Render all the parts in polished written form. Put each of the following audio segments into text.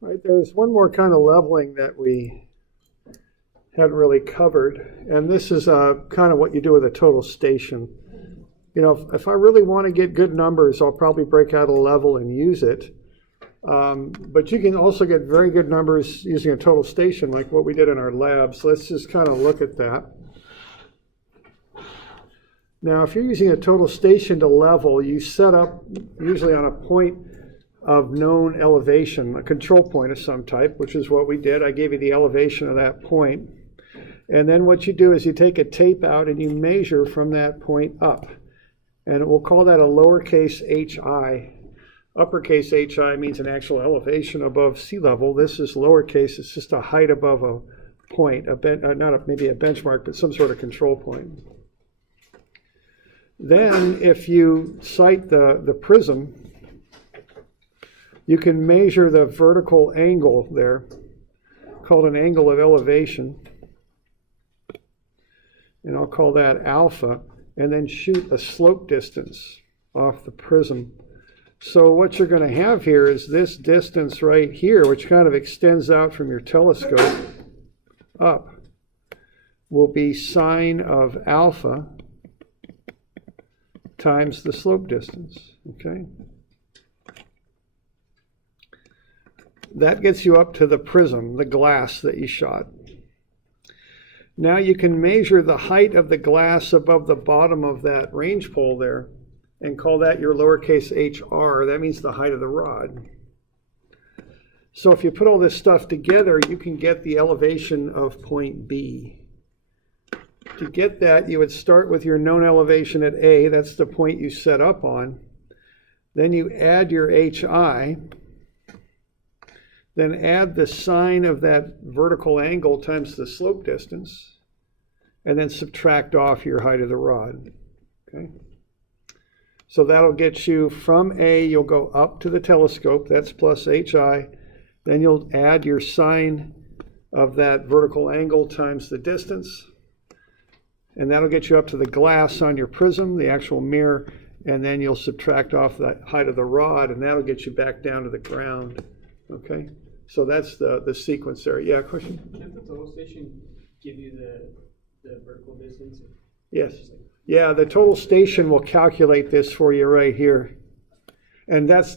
Right, there's one more kind of leveling that we hadn't really covered, and this is kind of what you do with a total station. You know, if I really want to get good numbers, I'll probably break out a level and use it. But you can also get very good numbers using a total station like what we did in our lab. So let's just kind of look at that. Now, if you're using a total station to level, you set up usually on a point of known elevation, a control point of some type, which is what we did. I gave you the elevation of that point. And then what you do is you take a tape out and you measure from that point up. And we'll call that a lowercase hi. Uppercase hi means an actual elevation above sea level. This is lowercase, it's just a height above a point, maybe a benchmark, but some sort of control point. Then if you sight the prism, you can measure the vertical angle there, called an angle of elevation. And I'll call that alpha, and then shoot a slope distance off the prism. So what you're going to have here is this distance right here, which kind of extends out from your telescope up, will be sine of alpha times the slope distance, okay? That gets you up to the prism, the glass that you shot. Now you can measure the height of the glass above the bottom of that range pole there and call that your lowercase hr. That means the height of the rod. So if you put all this stuff together, you can get the elevation of point B. To get that, you would start with your known elevation at A. That's the point you set up on. Then you add your hi. Then add the sine of that vertical angle times the slope distance, and then subtract off your height of the rod, okay? So that'll get you from A, you'll go up to the telescope, that's plus hi. Then you'll add your sine of that vertical angle times the distance, and that'll get you up to the glass on your prism, the actual mirror, and then you'll subtract off the height of the rod, and that'll get you back down to the ground, okay? So that's the sequence there. Yeah, question? Can't the total station give you the vertical distance? Yes. Yeah, the total station will calculate this for you right here. And that's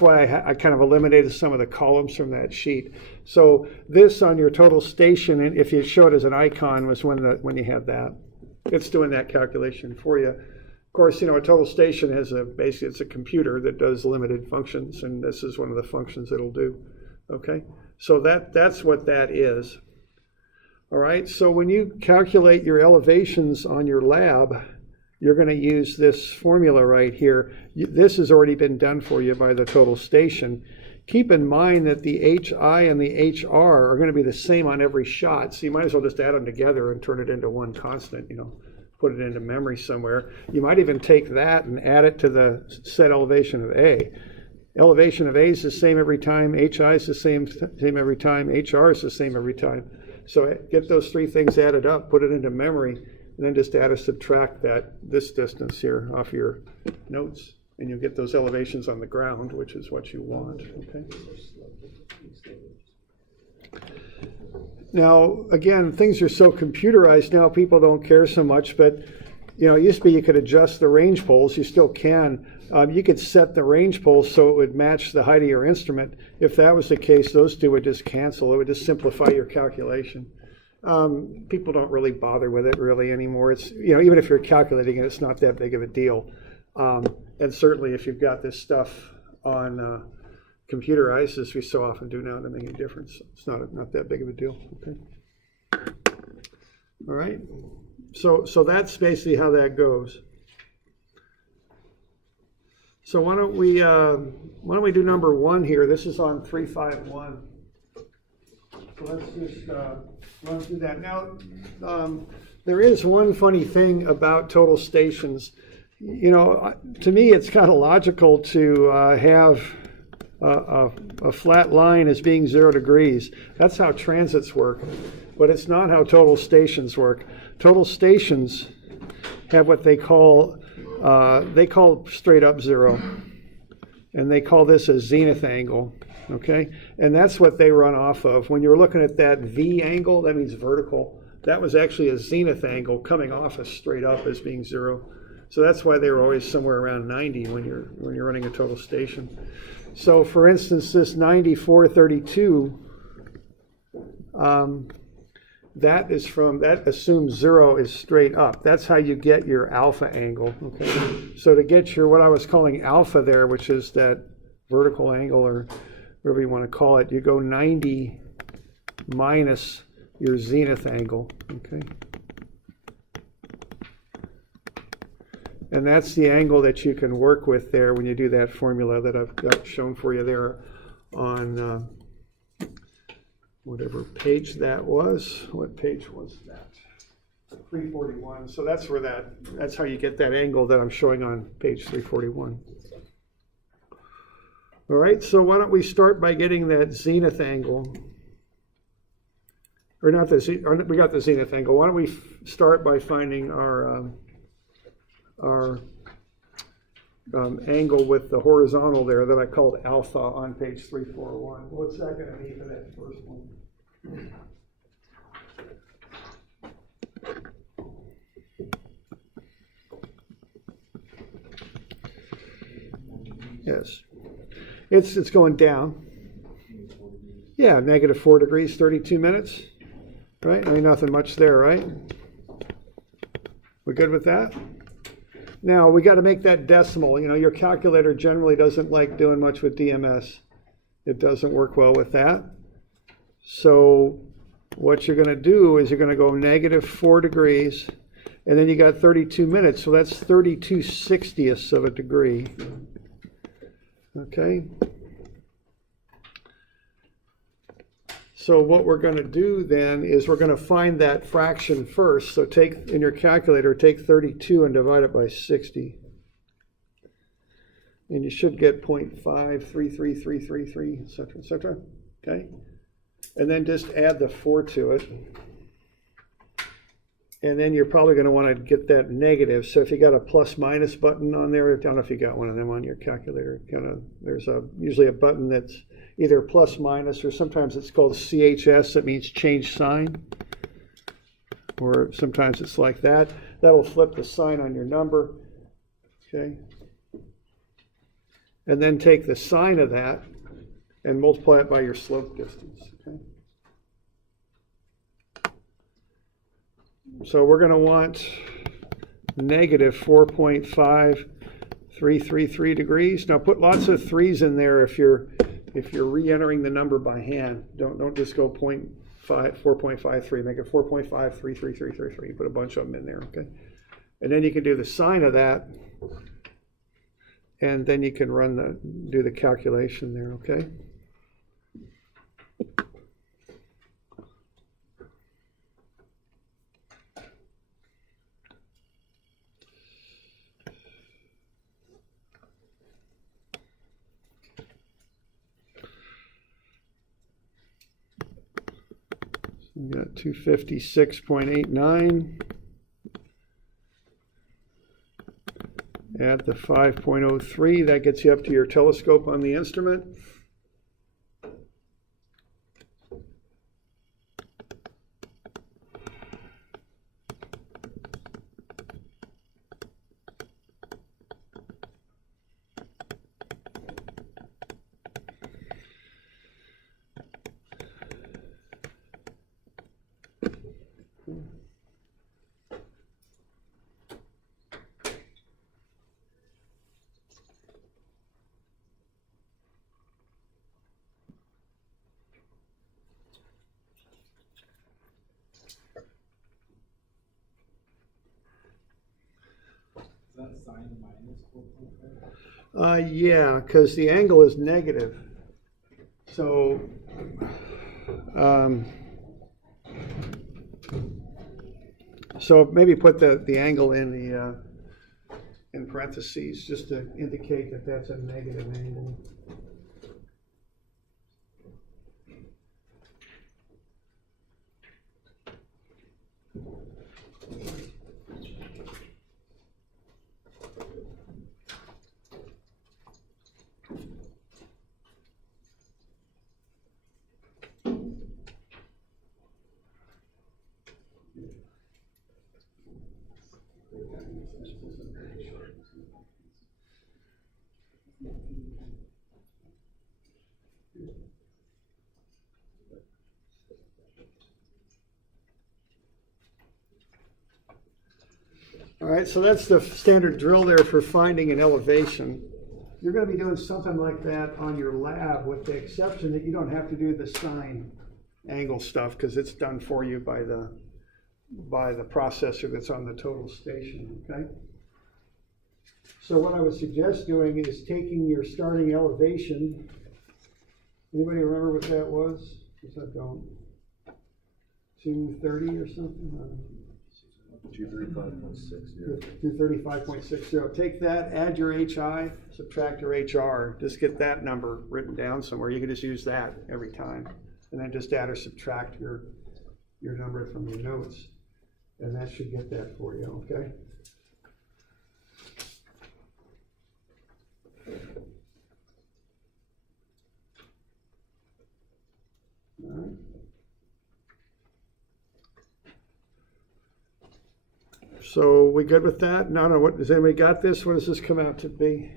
why I kind of eliminated some of the columns from that sheet. So this on your total station, and if you show it as an icon, was when you had that. It's doing that calculation for you. Of course, you know, a total station has basically it's a computer that does limited functions, and this is one of the functions it'll do. Okay, so that's what that is. All right, so when you calculate your elevations on your lab, you're going to use this formula right here. This has already been done for you by the total station. Keep in mind that the hi and the hr are going to be the same on every shot, so you might as well just add them together and turn it into one constant, you know, put it into memory somewhere. You might even take that and add it to the set elevation of A. Elevation of A is the same every time, hi is the same every time, hr is the same every time. So get those three things added up, put it into memory, and then just add or subtract this distance here off your notes, and you'll get those elevations on the ground, which is what you want, okay? Now, again, things are so computerized now, people don't care so much, but you know, it used to be you could adjust the range poles, you still can. You could set the range poles so it would match the height of your instrument. If that was the case, those two would just cancel. It would just simplify your calculation. People don't really bother with it really anymore. It's, you know, even if you're calculating it, it's not that big of a deal. And certainly if you've got this stuff on computerized, as we so often do now, to make a difference. It's not that big of a deal. Okay. All right. So that's basically how that goes. So why don't we do number one here? This is on 351. So let's just run through that. Now, there is one funny thing about total stations. You know, to me, it's kind of logical to have a flat line as being 0 degrees. That's how transits work, but it's not how total stations work. Total stations have what they call straight up 0, and they call this a zenith angle. okay? And that's what they run off of. When you're looking at that V angle, that means vertical. That was actually a zenith angle coming off as straight up as being 0. So that's why they were always somewhere around 90 when you're running a total station. So for instance, this 9432, that assumes 0 is straight up. That's how you get your alpha angle. Okay. So to get your what I was calling alpha there, which is that vertical angle or whatever you want to call it, you go 90 minus your zenith angle. Okay. And that's the angle that you can work with there when you do that formula that I've got shown for you there on whatever page that was. What page was that? 341. So that's how you get that angle that I'm showing on page 341. All right, so why don't we start by getting that zenith angle. Or not we got the zenith angle. Why don't we start by finding our angle with the horizontal there that I called alpha on page 341. What's that going to be for that first one? Yes, it's going down. Yeah, -4 degrees, 32 minutes. Right? Ain't nothing much there, right? We good with that? Now, we got to make that decimal. You know, your calculator generally doesn't like doing much with DMS. It doesn't work well with that. So what you're going to do is you're going to go -4 degrees, and then you got 32 minutes, so that's 32/60ths of a degree. Okay? So what we're going to do then is we're going to find that fraction first. So take, in your calculator, take 32 and divide it by 60. And you should get 0.533333, et cetera, et cetera. Okay? And then just add the 4 to it. And then you're probably going to want to get that negative. So if you got a plus minus button on there, I don't know if you got one of them on your calculator. There's usually a button that's either plus minus, or sometimes it's called CHS, that means change sign. Or sometimes it's like that. That'll flip the sign on your number. Okay. And then take the sine of that and multiply it by your slope distance. Okay. So we're going to want -4.5333 degrees. Now put lots of 3's in there if you're re-entering the number by hand. Don't just go 4.53. Make it 4.533333. Put a bunch of them in there. Okay. And then you can do the sine of that, and then you can do the calculation there. Okay. We got 256.89. Add the 5.03. That gets you up to your telescope on the instrument. Yeah, because the angle is negative. So maybe put the angle in parentheses just to indicate that that's a negative angle. All right, so that's the standard drill there for finding an elevation. You're going to be doing something like that on your lab, with the exception that you don't have to do the sine angle stuff because it's done for you by the processor that's on the total station, okay? So what I would suggest doing is taking your starting elevation. Anybody remember what that was? What's that going? 230 or something? 235.60. 235.60. Take that, add your HI, subtract your HR. Just get that number written down somewhere. You can just use that every time. And then just add or subtract your number from your notes. And that should get that for you, okay? All right. So we good with that? No, what has anybody got this? What does this come out to be?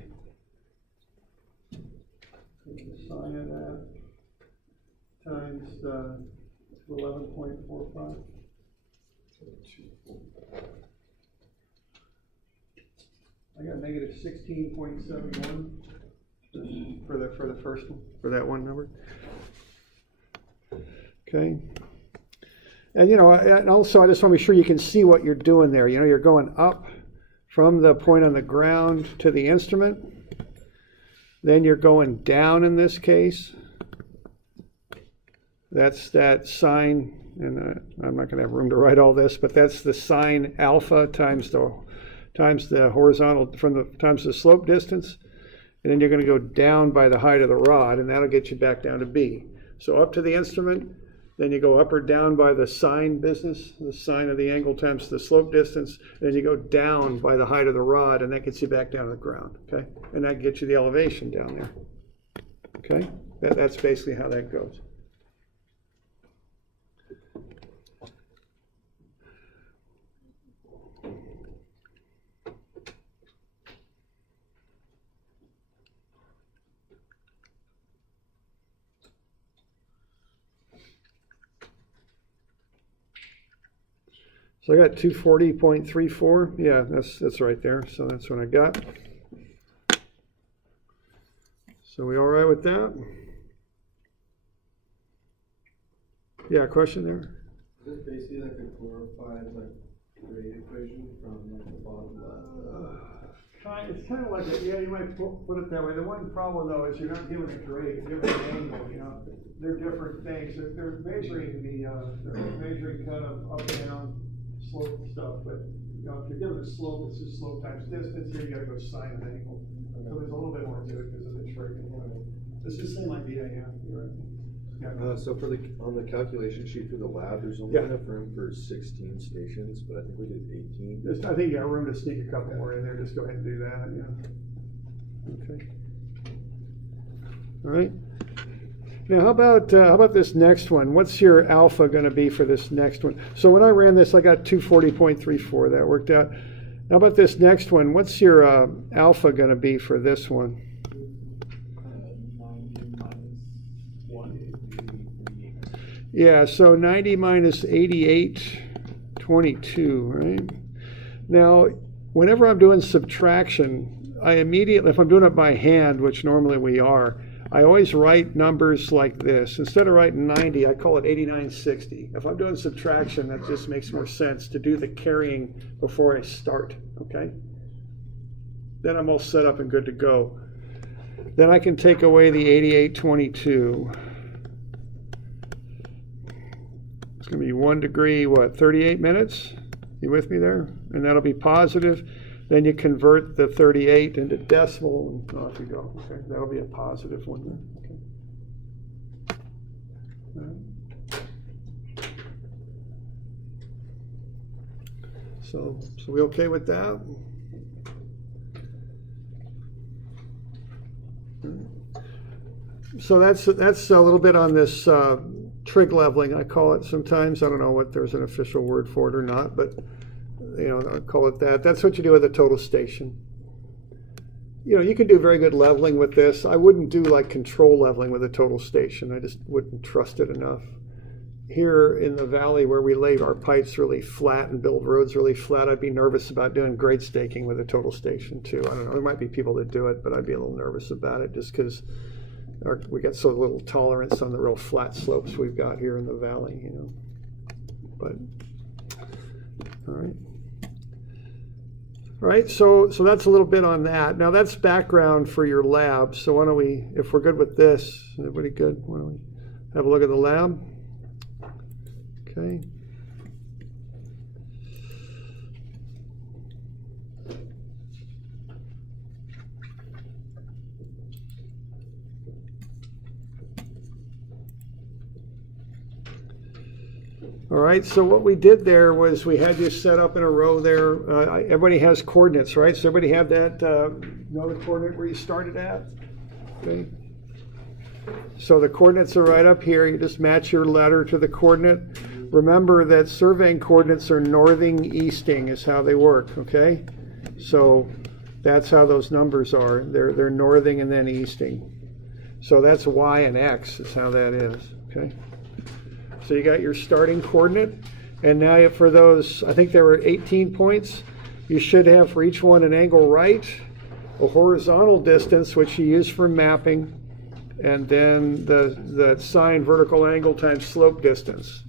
Sine of that times 11.45. I got negative 16.71 for the first one, for that one number. Okay. And and also I just want to be sure you can see what you're doing there. You're going up from the point on the ground to the instrument. Then you're going down in this case. That's that sine, and I'm not going to have room to write all this, but that's the sine alpha times the horizontal times the slope distance. And then you're going to go down by the height of the rod, and that'll get you back down to B. So up to the instrument. Then you go up or down by the sine business, the sine of the angle times the slope distance. Then you go down by the height of the rod, and that gets you back down to the ground, okay? And that gets you the elevation down there, okay? That's basically how that goes. So I got 240.34. Yeah, that's right there. So that's what I got. So we all right with that? Yeah, question there? Is this basically like a glorified grade equation from the bottom left? It's kind of like you might put it that way. The one problem though is you're not given a grade, you're given an angle. They're different things. They're measuring kind of up and down slope stuff, but if you're given a slope, it's just slope times distance. Here you got to go sine an angle. So there's a little bit more to it because of the trig. It's the same idea, yeah. You're right. Yeah. So on the calculation sheet for the lab, there's only enough room for 16 stations, but I think we did 18. I think you got room to sneak a couple more in there. Just go ahead and do that. Yeah. Okay. All right. Now, how about this next one? What's your alpha going to be for this next one? So when I ran this, I got 240.34. That worked out. How about this next one? What's your alpha going to be for this one? 90 minus 1. Yeah, so 90 minus 88.22, right? Now, whenever I'm doing subtraction, I immediately, if I'm doing it by hand, which normally we are, I always write numbers like this. Instead of writing 90, I call it 8960. If I'm doing subtraction, that just makes more sense to do the carrying before I start, okay? Then I'm all set up and good to go. Then I can take away the 8822. It's going to be 1 degree, 38 minutes? You with me there? And that'll be positive. Then you convert the 38 into decimal, and off you go. Okay, that'll be a positive one there. Okay. All right. So we okay with that? So that's a little bit on this trig leveling, I call it sometimes. I don't know what there's an official word for it or not, but I'll call it that. That's what you do with a total station. you know, you can do very good leveling with this. I wouldn't do like control leveling with a total station. I just wouldn't trust it enough. Here in the valley where we lay our pipes really flat and build roads really flat, I'd be nervous about doing grade staking with a total station too. I don't know, there might be people that do it, but I'd be a little nervous about it just because we got so little tolerance on the real flat slopes we've got here in the valley, you know. But, all right. All right, so that's a little bit on that. Now that's background for your lab. So why don't we, if we're good with this, everybody good? Why don't we have a look at the lab? Okay. All right, so what we did there was we had you set up in a row there. Everybody has coordinates, right? So everybody have that, know the coordinate where you started at? Okay. So the coordinates are right up here. You just match your letter to the coordinate. Remember that surveying coordinates are northing, easting is how they work, okay? So that's how those numbers are. They're northing and then easting. So that's Y and X is how that is, okay? So you got your starting coordinate, and now for those, I think there were 18 points, you should have for each one an angle right, a horizontal distance, which you use for mapping, and then the sine vertical angle times slope distance.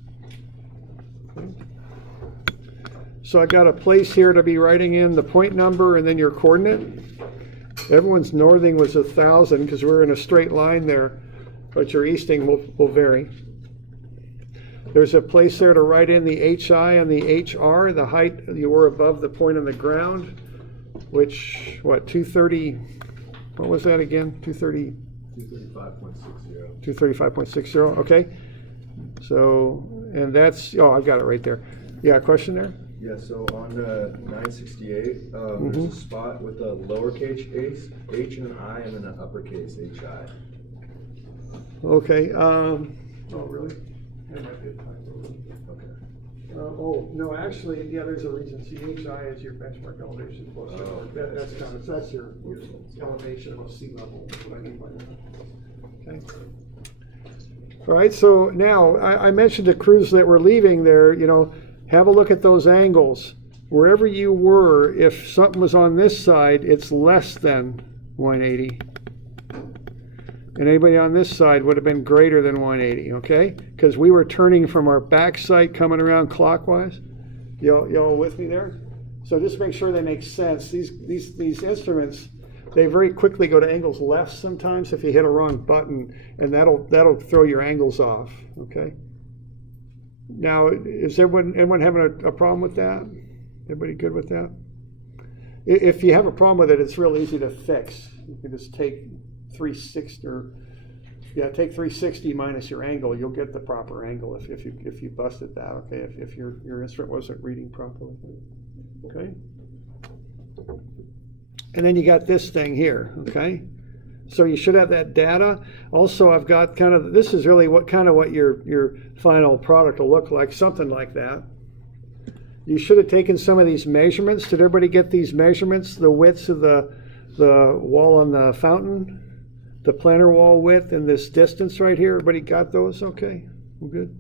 So I got a place here to be writing in the point number and then your coordinate. Everyone's northing was 1,000 because we're in a straight line there, but your easting will vary. There's a place there to write in the HI and the HR, the height you were above the point on the ground, which, what, 230, what was that again? 230? 235.60. 235.60, okay. So, and that's, oh, I've got it right there. Yeah, question there? Yeah, so on 968, there's a spot with a lowercase h and an I and then an uppercase HI. Okay. Oh, really? That might be a typo. Okay. Oh, no, actually, yeah, there's a reason. CHI is your benchmark elevation plus that's your elevation above sea level. That's what I mean by that. Okay. All right, so now I mentioned to crews that were leaving there, you know, have a look at those angles. Wherever you were, if something was on this side, it's less than 180. And anybody on this side would have been greater than 180, okay? Because we were turning from our back sight coming around clockwise. Y'all with me there? So just make sure they make sense. These instruments, they very quickly go to angles left sometimes if you hit a wrong button, and that'll throw your angles off, okay? Now, is anyone having a problem with that? Everybody good with that? If you have a problem with it, it's real easy to fix. You can just take 360 take 360 minus your angle. You'll get the proper angle if you busted that. Okay, if your instrument wasn't reading properly. Okay. And then you got this thing here. Okay. So you should have that data. Also, I've got kind of, this is really what your final product will look like, something like that. You should have taken some of these measurements. Did everybody get these measurements? The widths of the wall on the fountain, the planar wall width, and this distance right here. Everybody got those? Okay, we're good.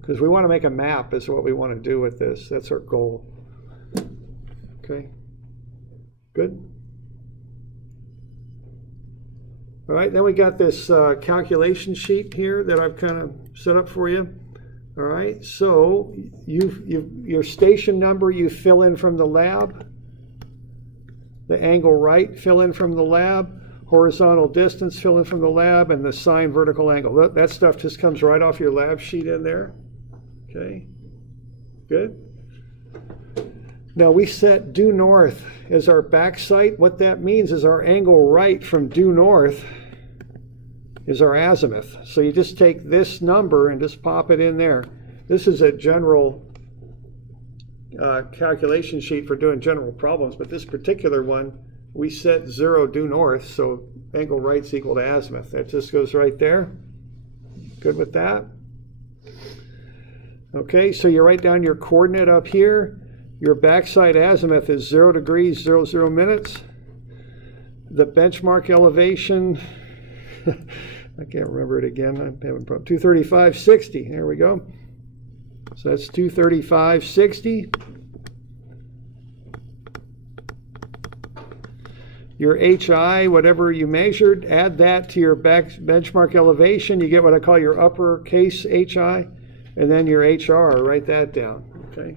Because we want to make a map is what we want to do with this. That's our goal. Okay, good. All right, then we got this calculation sheet here that I've kind of set up for you. All right, so your station number you fill in from the lab. The angle right, fill in from the lab. Horizontal distance, fill in from the lab. And the sine vertical angle. That stuff just comes right off your lab sheet in there. Okay, good. Now we set due north as our back sight. What that means is our angle right from due north is our azimuth. So you just take this number and just pop it in there. This is a general calculation sheet for doing general problems, but this particular one, we set 0 due north, so angle right's equal to azimuth. That just goes right there. Good with that? Okay, so you write down your coordinate up here. Your backside azimuth is 0 degrees, 0 minutes. the benchmark elevation, I can't remember it again. I'm having problem. 235.60. There we go. So that's 235.60. Your HI, whatever you measured, add that to your benchmark elevation. You get what I call your uppercase HI, and then your HR. Write that down. Okay.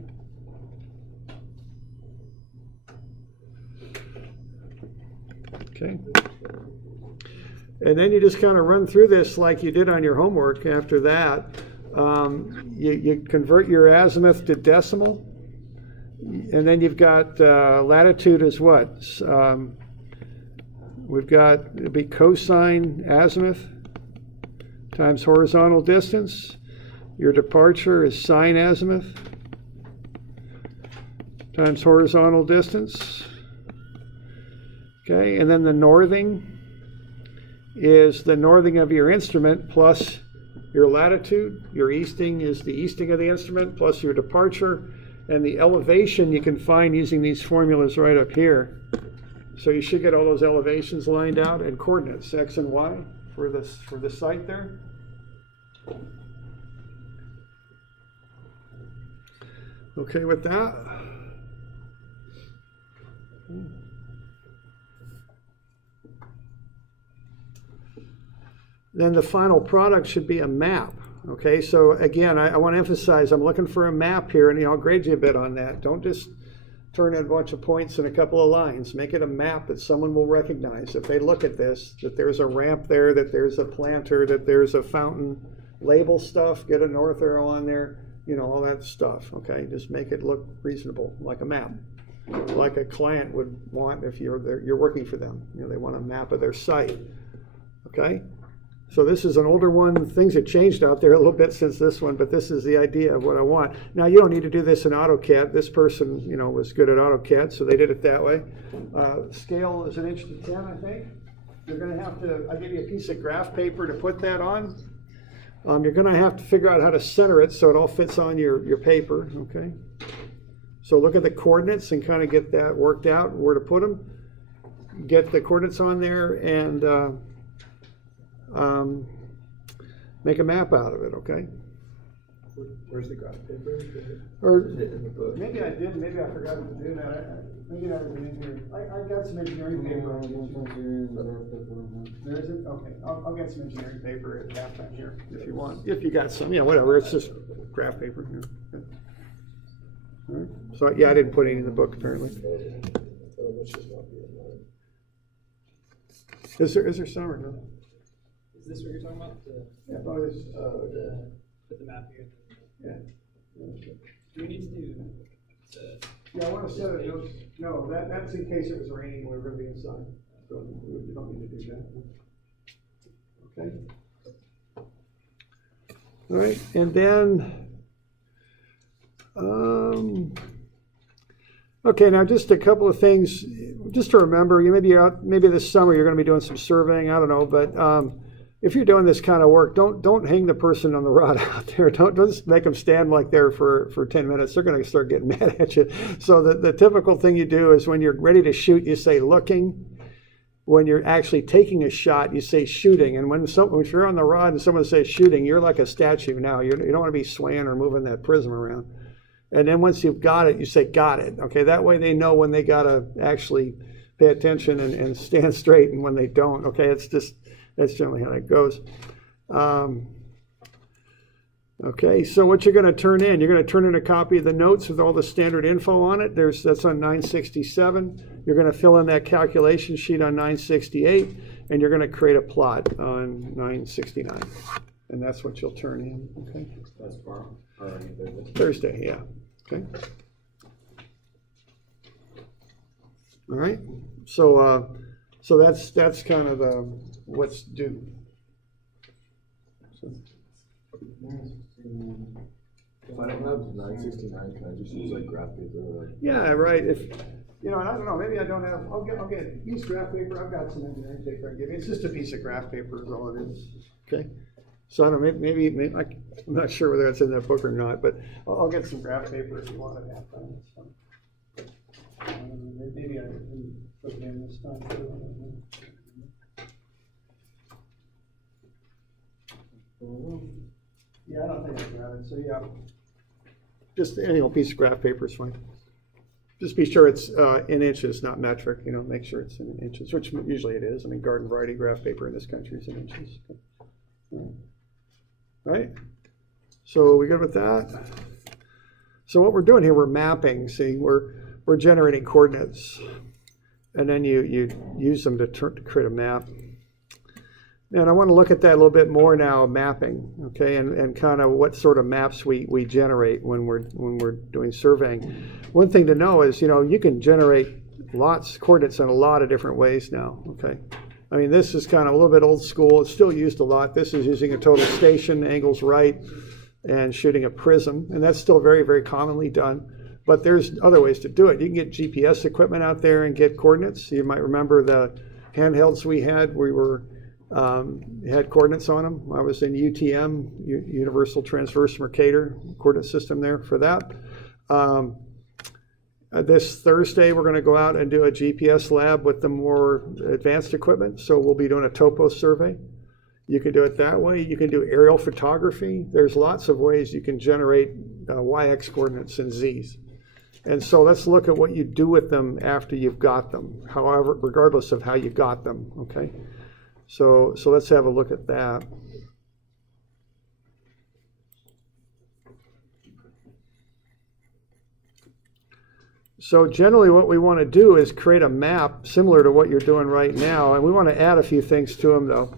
Okay. And then you just kind of run through this like you did on your homework. After that, you convert your azimuth to decimal, and then you've got latitude is what? We've got, it'll be cosine azimuth times horizontal distance. Your departure is sine azimuth times horizontal distance. Okay, and then the northing is the northing of your instrument plus your latitude. Your easting is the easting of the instrument plus your departure. And the elevation you can find using these formulas right up here. So you should get all those elevations lined out and coordinates, X and Y, for the site there. Okay with that? Then the final product should be a map. Okay, so again, I want to emphasize, I'm looking for a map here, and I'll grade you a bit on that. Don't just turn in a bunch of points and a couple of lines. Make it a map that someone will recognize. If they look at this, that there's a ramp there, that there's a planter, that there's a fountain. Label stuff, get a north arrow on there, you know, all that stuff. Okay, just make it look reasonable, like a map, like a client would want if you're working for them. You know, they want a map of their site. Okay. So this is an older one. Things have changed out there a little bit since this one, but this is the idea of what I want. Now, you don't need to do this in AutoCAD. This person, you know, was good at AutoCAD, so they did it that way. Scale is 1 inch to 10, I think. You're going to have to, I'll give you a piece of graph paper to put that on. You're going to have to figure out how to center it so it all fits on your paper, okay? So look at the coordinates and kind of get that worked out, where to put them. Get the coordinates on there and make a map out of it, okay? Where's the graph paper? Or Is it in the book? maybe I did, maybe I forgot to do that. Maybe that was in here. I got some engineering paper. There is it? Okay, I'll get some engineering paper at halftime here if you want. If you got some, yeah, whatever. It's just graph paper. Yeah. Good. All right. So yeah, I didn't put any in the book apparently. Is there some or no? Is this what you're talking about? Yeah, I thought it was, Put the map here. yeah. Do we need to do the? Yeah, I want to set it. No, that's in case it was raining and we were going to be inside. So we don't need to do that. Okay. All right, and then, okay, now just a couple of things, just to remember. Maybe this summer you're going to be doing some surveying. I don't know, but if you're doing this kind of work, don't hang the person on the rod out there. Don't just make them stand like there for 10 minutes. They're going to start getting mad at you. So the typical thing you do is when you're ready to shoot, you say looking. When you're actually taking a shot, you say shooting. And when you're on the rod and someone says shooting, you're like a statue now. You don't want to be swaying or moving that prism around. And then once you've got it, you say got it. Okay, that way they know when they got to actually pay attention and stand straight, and when they don't. Okay, that's generally how that goes. Okay, so what you're going to turn in, you're going to turn in a copy of the notes with all the standard info on it. That's on 967. You're going to fill in that calculation sheet on 968, and you're going to create a plot on 969. And that's what you'll turn in. Okay. That's tomorrow. Or Thursday, yeah. Okay. All right. So that's kind of what's due. So. If I don't have 969, can I just use like graph paper? Or like... Yeah, right. If and I don't know, maybe I don't have. I'll get use graph paper. I've got some engineering paper I can give you. It's just a piece of graph paper is all it is. Okay. So I don't know. Maybe I'm not sure whether that's in that book or not, but I'll get some graph paper if you want it half time. Maybe I can put it in this time too. Yeah, I don't think I got it, so yeah. Just any old piece of graph paper is fine. Just be sure it's in inches, not metric, make sure it's in inches, which usually it is. I mean, garden variety graph paper in this country is in inches. All right, so we good with that? So what we're doing here, we're mapping. See, we're generating coordinates, and then you use them to create a map. And I want to look at that a little bit more now, mapping, okay, and kind of what sort of maps we generate when we're doing surveying. One thing to know is, you can generate coordinates in a lot of different ways now, okay. I mean, this is kind of a little bit old school. It's still used a lot. This is using a total station, angles right, and shooting a prism, and that's still very, very commonly done. But there's other ways to do it. You can get GPS equipment out there and get coordinates. You might remember the handhelds we had. Had coordinates on them. I was in UTM, Universal Transverse Mercator coordinate system there for that. This Thursday, we're going to go out and do a GPS lab with the more advanced equipment. So we'll be doing a topo survey. You can do it that way. You can do aerial photography. There's lots of ways you can generate YX coordinates and Zs. And so let's look at what you do with them after you've got them, however, regardless of how you got them, okay? So let's have a look at that. So generally what we want to do is create a map similar to what you're doing right now, and we want to add a few things to them though.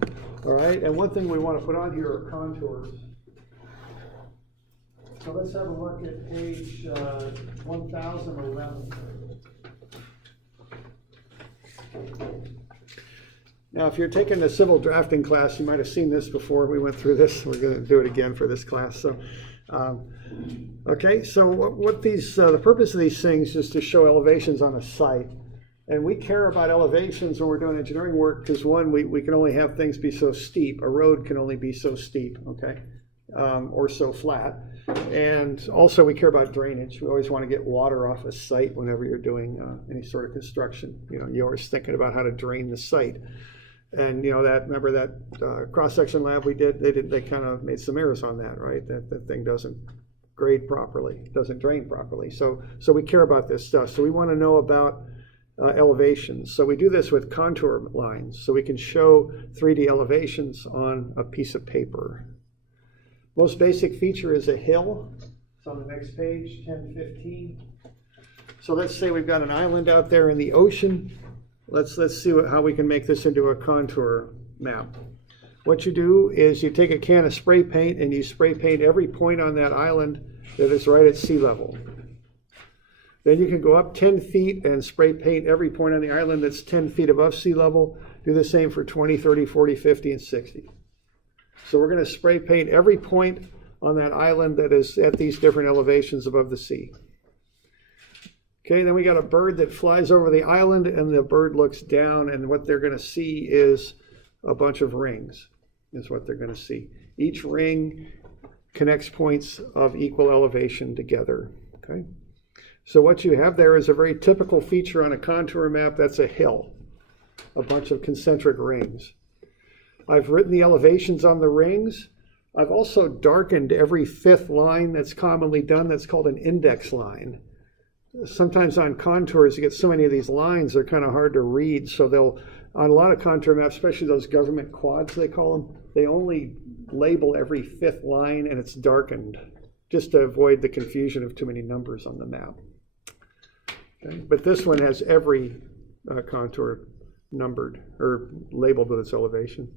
All right, and one thing we want to put on here are contours. So let's have a look at page 1011. Now, if you're taking the civil drafting class, you might have seen this before. We went through this. We're going to do it again for this class. So, okay. So, what the purpose of these things is to show elevations on a site, and we care about elevations when we're doing engineering work because one, we can only have things be so steep. A road can only be so steep, okay, or so flat. And also, we care about drainage. We always want to get water off a site whenever you're doing any sort of construction. You're always thinking about how to drain the site. And remember that cross-section lab we did, they kind of made some errors on that, right? That thing doesn't grade properly, doesn't drain properly. So we care about this stuff. So we want to know about elevations. So we do this with contour lines. So we can show 3D elevations on a piece of paper. Most basic feature is a hill. It's on the next page, 1015. So let's say we've got an island out there in the ocean. Let's see how we can make this into a contour map. What you do is you take a can of spray paint and you spray paint every point on that island that is right at sea level. Then you can go up 10 feet and spray paint every point on the island that's 10 feet above sea level. Do the same for 20, 30, 40, 50, and 60. So we're going to spray paint every point on that island that is at these different elevations above the sea. Okay, then we got a bird that flies over the island and the bird looks down and what they're going to see is a bunch of rings is what they're going to see. Each ring connects points of equal elevation together, okay? So what you have there is a very typical feature on a contour map. That's a hill, a bunch of concentric rings. I've written the elevations on the rings. I've also darkened every fifth line that's commonly done. That's called an index line. Sometimes on contours, you get so many of these lines, they're kind of hard to read. So on a lot of contour maps, especially those government quads, they call them, they only label every fifth line and it's darkened just to avoid the confusion of too many numbers on the map. Okay? But this one has every contour numbered or labeled with its elevation.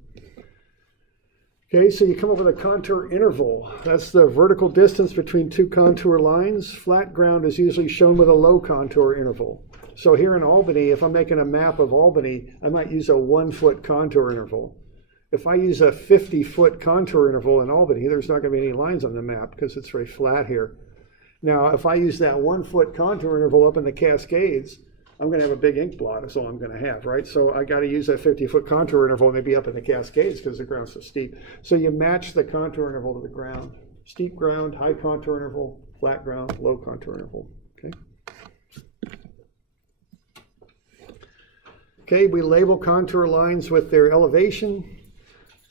Okay, so you come up with a contour interval. That's the vertical distance between two contour lines. Flat ground is usually shown with a low contour interval. So here in Albany, if I'm making a map of Albany, I might use a 1 foot contour interval. If I use a 50-foot contour interval in Albany, there's not going to be any lines on the map because it's very flat here. Now, if I use that 1 foot contour interval up in the Cascades, I'm going to have a big ink blot is all I'm going to have, right? So I got to use that 50-foot contour interval maybe up in the Cascades because the ground's so steep. So you match the contour interval to the ground. Steep ground, high contour interval, flat ground, low contour interval, okay? Okay, we label contour lines with their elevation.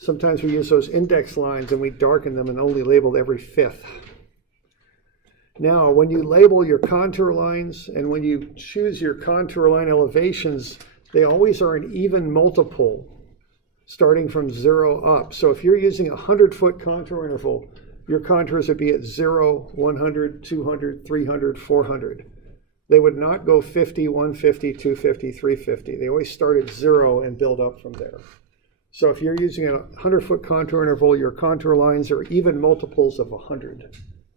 Sometimes we use those index lines and we darken them and only label every fifth. Now, when you label your contour lines and when you choose your contour line elevations, they always are an even multiple starting from 0 up. So if you're using a 100-foot contour interval, your contours would be at 0, 100, 200, 300, 400. They would not go 50, 150, 250, 350. They always start at 0 and build up from there. So if you're using a 100-foot contour interval, your contour lines are even multiples of 100.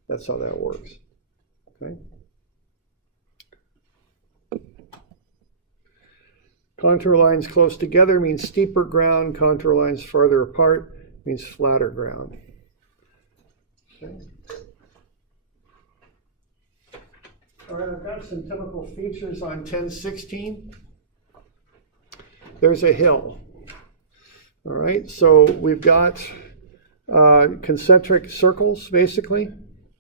That's how that works. Okay. Contour lines close together means steeper ground. Contour lines farther apart means flatter ground. Okay. All right, I've got some typical features on 1016. There's a hill. All right, so we've got concentric circles, basically.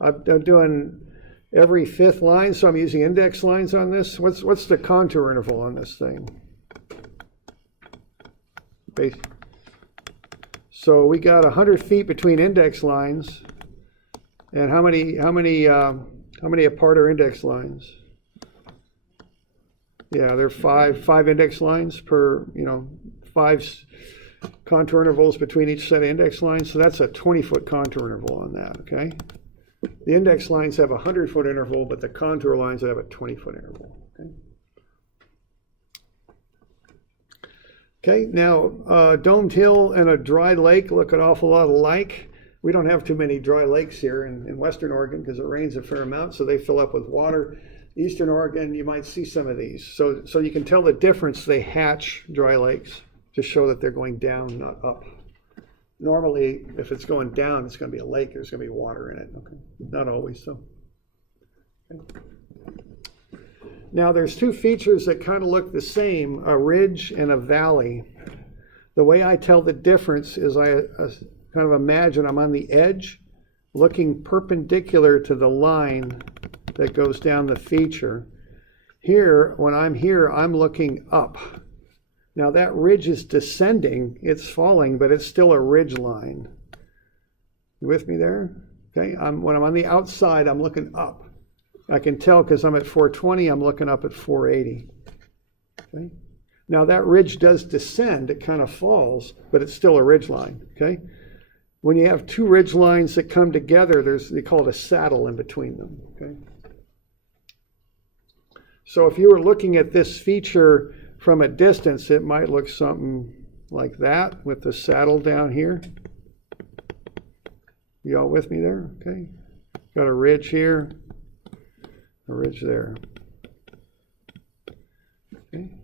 I'm doing every fifth line, so I'm using index lines on this. What's the contour interval on this thing? So we got 100 feet between index lines, and how many apart are index lines? Yeah, there are five index lines per, 5 contour intervals between each set of index lines. So that's a 20-foot contour interval on that. Okay. The index lines have a 100-foot interval, but the contour lines have a 20-foot interval. Okay. Okay, now domed hill and a dry lake look an awful lot alike. We don't have too many dry lakes here in Western Oregon because it rains a fair amount, so they fill up with water. Eastern Oregon, you might see some of these. So you can tell the difference. They hatch dry lakes to show that they're going down, not up. Normally, if it's going down, it's going to be a lake. There's going to be water in it. Okay, not always, though. Okay. Now there's two features that kind of look the same, a ridge and a valley. The way I tell the difference is I kind of imagine I'm on the edge looking perpendicular to the line that goes down the feature. Here, when I'm here, I'm looking up. Now that ridge is descending, it's falling, but it's still a ridge line. You with me there? Okay, when I'm on the outside, I'm looking up. I can tell because I'm at 420, I'm looking up at 480. Okay? Now that ridge does descend, it kind of falls, but it's still a ridge line. Okay? When you have two ridge lines that come together, they call it a saddle in between them. Okay? So if you were looking at this feature from a distance, it might look something like that with the saddle down here. You all with me there? Okay. Got a ridge here. A ridge there. Okay.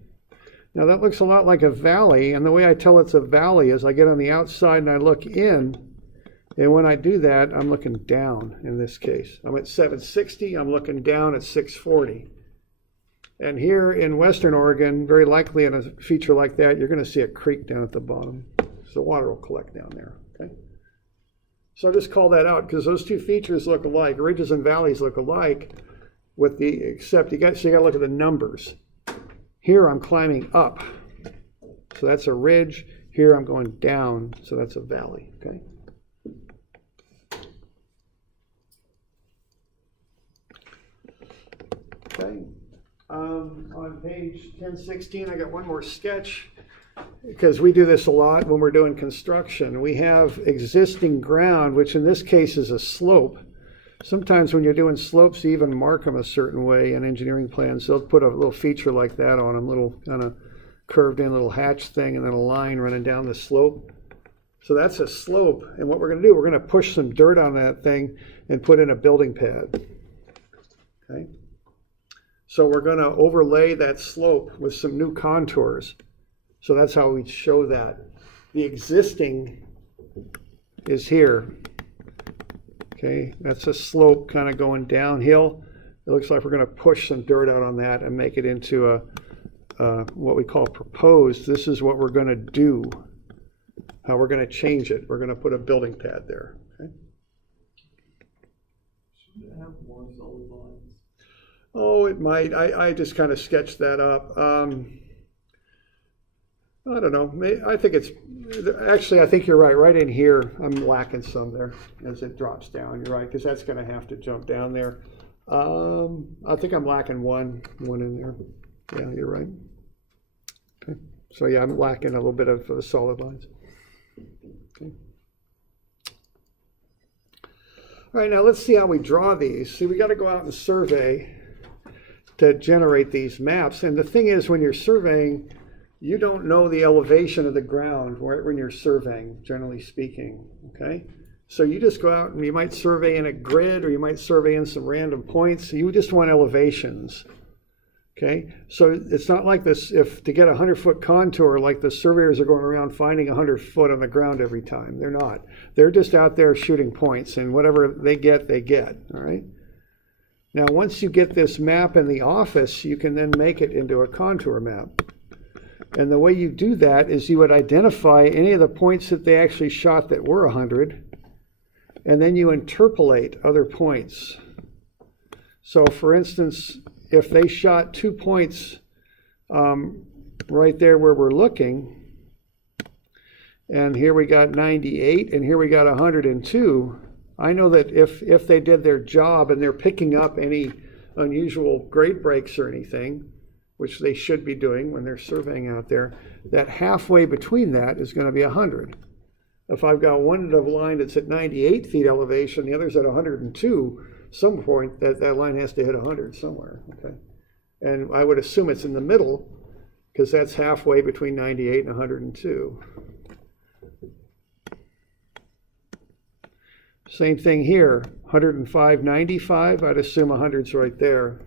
Now that looks a lot like a valley, and the way I tell it's a valley is I get on the outside and I look in, and when I do that, I'm looking down in this case. I'm at 760, I'm looking down at 640. And here in Western Oregon, very likely in a feature like that, you're going to see a creek down at the bottom. So the water will collect down there. Okay. So I just call that out because those two features look alike. Ridges and valleys look alike. Except you got to look at the numbers. Here I'm climbing up, so that's a ridge. Here I'm going down, so that's a valley. Okay. Okay. On page 1016, I got one more sketch because we do this a lot when we're doing construction. We have existing ground, which in this case is a slope. Sometimes when you're doing slopes, you even mark them a certain way in engineering plans. They'll put a little feature like that on them, little kind of curved in little hatch thing, and then a line running down the slope. So that's a slope. And what we're going to do, we're going to push some dirt on that thing and put in a building pad. Okay. So we're going to overlay that slope with some new contours. So that's how we show that. The existing is here. Okay, that's a slope kind of going downhill. It looks like we're going to push some dirt out on that and make it into what we call proposed. This is what we're going to do, how we're going to change it. We're going to put a building pad there. Okay. Should it have more solid lines? Oh, it might. I just kind of sketched that up. I don't know. I think it's, actually, I think you're right. Right in here, I'm lacking some there as it drops down. You're right, because that's going to have to jump down there. I think I'm lacking one in there. Yeah, you're right. Okay. So yeah, I'm lacking a little bit of solid lines. Okay. All right, now let's see how we draw these. See, we got to go out and survey to generate these maps. And the thing is, when you're surveying, you don't know the elevation of the ground right when you're surveying, generally speaking, okay? So you just go out and you might survey in a grid, or you might survey in some random points. You just want elevations, okay? So it's not like this, if to get a 100-foot contour, like the surveyors are going around finding 100 foot on the ground every time. They're not. They're just out there shooting points, and whatever they get, all right? Now, once you get this map in the office, you can then make it into a contour map. And the way you do that is you would identify any of the points that they actually shot that were 100, and then you interpolate other points. So for instance, if they shot 2 points right there where we're looking, and here we got 98, and here we got 102, I know that if they did their job and they're picking up any unusual grade breaks or anything, which they should be doing when they're surveying out there, that halfway between that is going to be 100. If I've got one end of a line that's at 98 feet elevation, the other's at 102, some point that line has to hit 100 somewhere, okay? And I would assume it's in the middle, because that's halfway between 98 and 102. Same thing here, 105, 95, I'd assume 100's right there.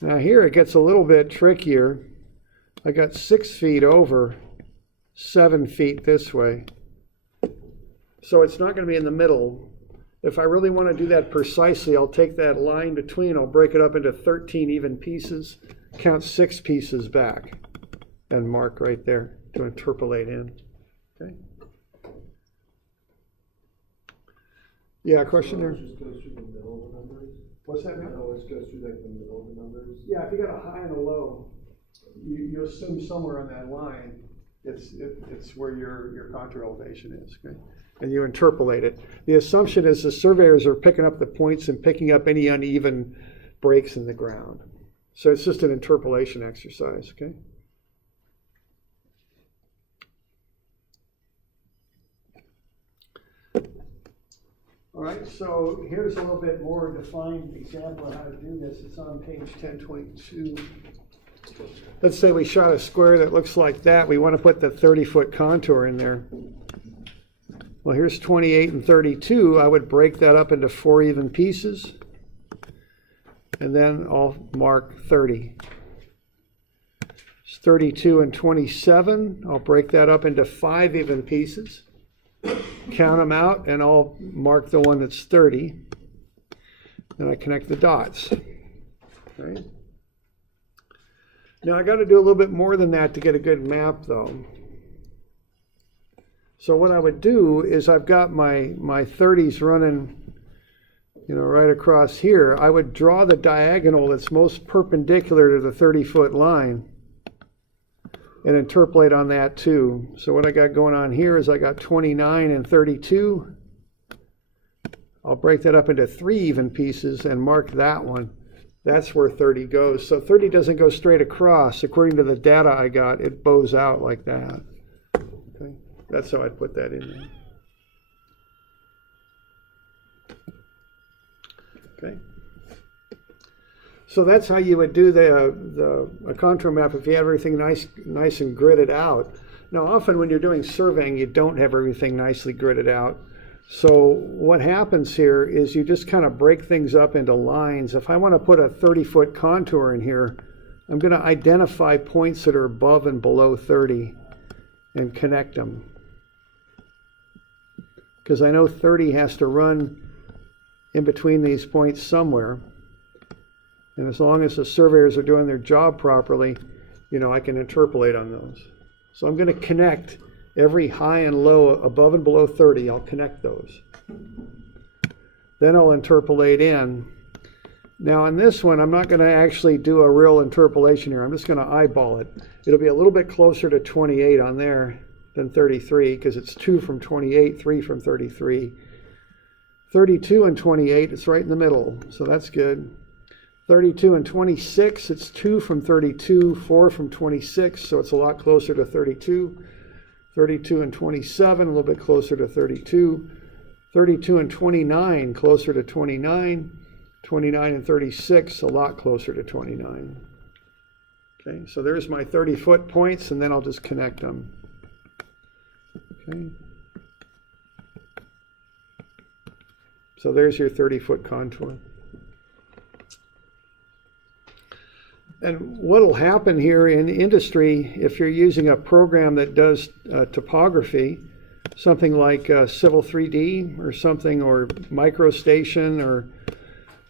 Now here it gets a little bit trickier. I got 6 feet over, 7 feet this way. So it's not going to be in the middle. If I really want to do that precisely, I'll take that line between, I'll break it up into 13 even pieces, count 6 pieces back, and mark right there to interpolate in. Okay. Yeah, question there? Just goes through the middle of the numbers. What's that, man? It always goes through like the middle of the numbers. Yeah, if you got a high and a low, you assume somewhere on that line, it's where your contour elevation is, okay? And you interpolate it. The assumption is the surveyors are picking up the points and picking up any uneven breaks in the ground. So it's just an interpolation exercise, okay? All right, so here's a little bit more defined example of how to do this. It's on page 1022. Let's say we shot a square that looks like that. We want to put the 30-foot contour in there. Well, here's 28 and 32. I would break that up into 4 even pieces, and then I'll mark 30. It's 32 and 27. I'll break that up into 5 even pieces. Count them out, and I'll mark the one that's 30. Then I connect the dots. Right? Now I got to do a little bit more than that to get a good map, though. So what I would do is I've got my 30s running, right across here. I would draw the diagonal that's most perpendicular to the 30-foot line, and interpolate on that too. So what I got going on here is I got 29 and 32. I'll break that up into 3 even pieces and mark that one. That's where 30 goes. So 30 doesn't go straight across. According to the data I got, it bows out like that. Okay. That's how I'd put that in there. Okay. So that's how you would do a contour map if you have everything nice and gridded out. Now, often when you're doing surveying, you don't have everything nicely gridded out. So what happens here is you just kind of break things up into lines. If I want to put a 30-foot contour in here, I'm going to identify points that are above and below 30 and connect them. Because I know 30 has to run in between these points somewhere. And as long as the surveyors are doing their job properly, I can interpolate on those. So I'm going to connect every high and low above and below 30. I'll connect those. Then I'll interpolate in. Now on this one, I'm not going to actually do a real interpolation here. I'm just going to eyeball it. It'll be a little bit closer to 28 on there than 33 because it's 2 from 28, 3 from 33. 32 and 28, it's right in the middle, so that's good. 32 and 26, it's 2 from 32, 4 from 26, so it's a lot closer to 32. 32 and 27, a little bit closer to 32. 32 and 29, closer to 29. 29 and 36, a lot closer to 29. Okay, so there's my 30-foot points, and then I'll just connect them. Okay. So there's your 30-foot contour. And what'll happen here in industry, if you're using a program that does topography, something like Civil 3D or something, or MicroStation or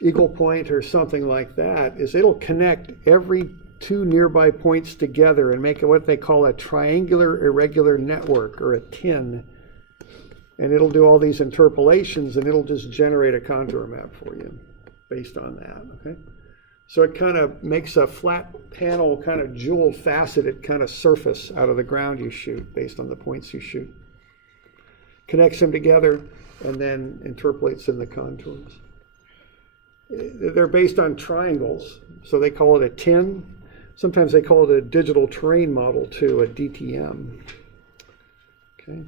Eagle Point or something like that, is it'll connect every 2 nearby points together and make it what they call a triangular irregular network, or a TIN. And it'll do all these interpolations, and it'll just generate a contour map for you based on that, okay? So it kind of makes a flat panel, kind of jewel faceted kind of surface out of the ground you shoot based on the points you shoot. Connects them together and then interpolates in the contours. They're based on triangles, so they call it a TIN. Sometimes they call it a digital terrain model too, a DTM. Okay.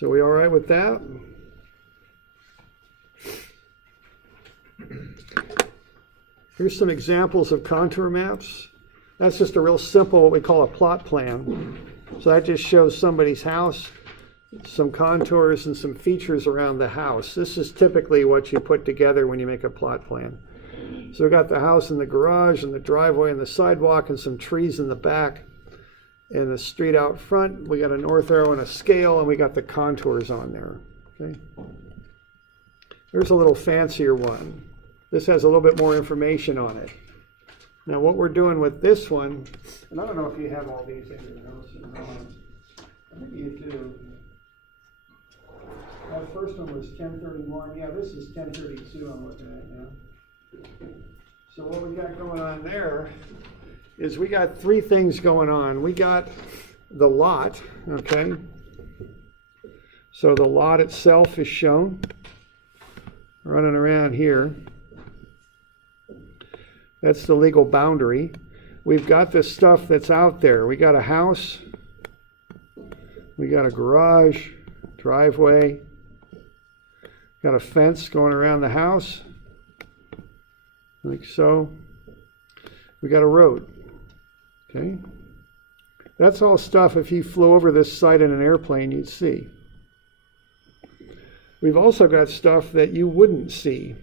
So we all right with that? Here's some examples of contour maps. That's just a real simple, what we call a plot plan. So that just shows somebody's house, some contours and some features around the house. This is typically what you put together when you make a plot plan. So we've got the house and the garage and the driveway and the sidewalk and some trees in the back and the street out front. We got a north arrow and a scale, and we got the contours on there. Okay. Here's a little fancier one. This has a little bit more information on it. Now what we're doing with this one, and I don't know if you have all these in your notes or not. I think you do. That first one was 1031. Yeah, this is 1032 I'm looking at now. So what we got going on there is we got 3 things going on. We got the lot, okay? So the lot itself is shown running around here. That's the legal boundary. We've got the stuff that's out there. We got a house, we got a garage, driveway, got a fence going around the house, like so. We got a road, okay? That's all stuff if you flew over this site in an airplane, you'd see. We've also got stuff that you wouldn't see.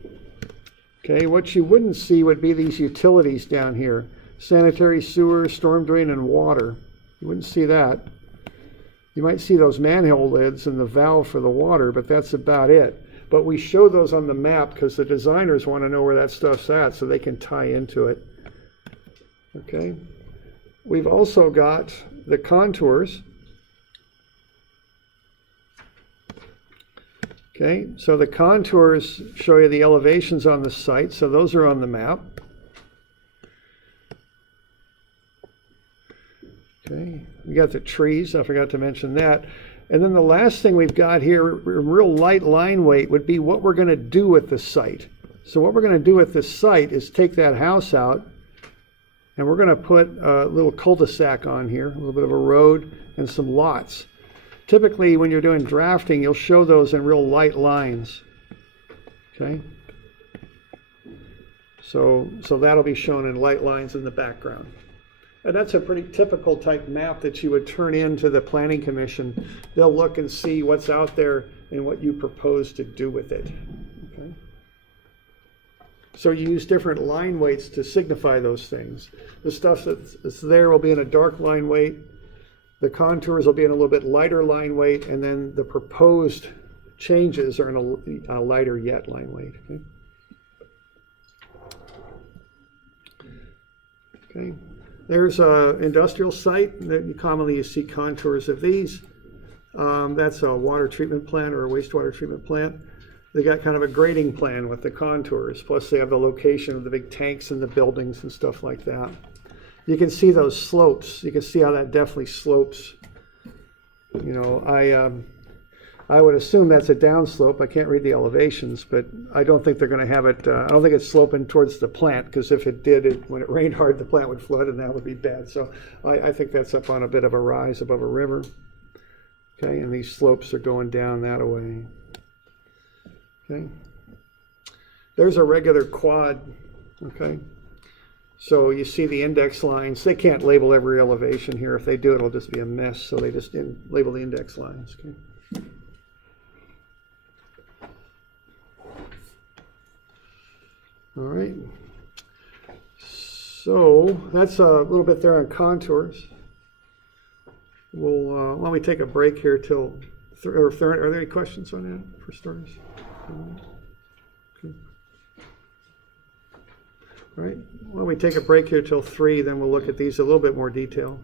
Okay, what you wouldn't see would be these utilities down here. Sanitary sewer, storm drain, and water. You wouldn't see that. You might see those manhole lids and the valve for the water, but that's about it. But we show those on the map because the designers want to know where that stuff's at so they can tie into it. Okay. We've also got the contours. Okay, so the contours show you the elevations on the site, so those are on the map. Okay, we got the trees, I forgot to mention that. And then the last thing we've got here, real light line weight, would be what we're going to do with the site. So what we're going to do with this site is take that house out, and we're going to put a little cul-de-sac on here, a little bit of a road, and some lots. Typically, when you're doing drafting, you'll show those in real light lines. Okay? So that'll be shown in light lines in the background. And that's a pretty typical type map that you would turn into the Planning Commission. They'll look and see what's out there and what you propose to do with it. Okay? So you use different line weights to signify those things. The stuff that's there will be in a dark line weight. The contours will be in a little bit lighter line weight, and then the proposed changes are in a lighter yet line weight. Okay. Okay. There's an industrial site that commonly you see contours of these. That's a water treatment plant or a wastewater treatment plant. They got kind of a grading plan with the contours, plus they have the location of the big tanks and the buildings and stuff like that. You can see those slopes. You can see how that definitely slopes. You know, I would assume that's a downslope. I can't read the elevations, but I don't think they're going to have it. I don't think it's sloping towards the plant, because if it did, when it rained hard, the plant would flood, and that would be bad. So I think that's up on a bit of a rise above a river. Okay, and these slopes are going down that way. Okay, there's a regular quad. Okay, so you see the index lines. They can't label every elevation here. If they do, it'll just be a mess. So they just label the index lines. Okay. All right. So that's a little bit there on contours. We'll why don't we take a break here till, are there any questions on that for starters? Okay. All right. Why don't we take a break here till 3, then we'll look at these a little bit more detail.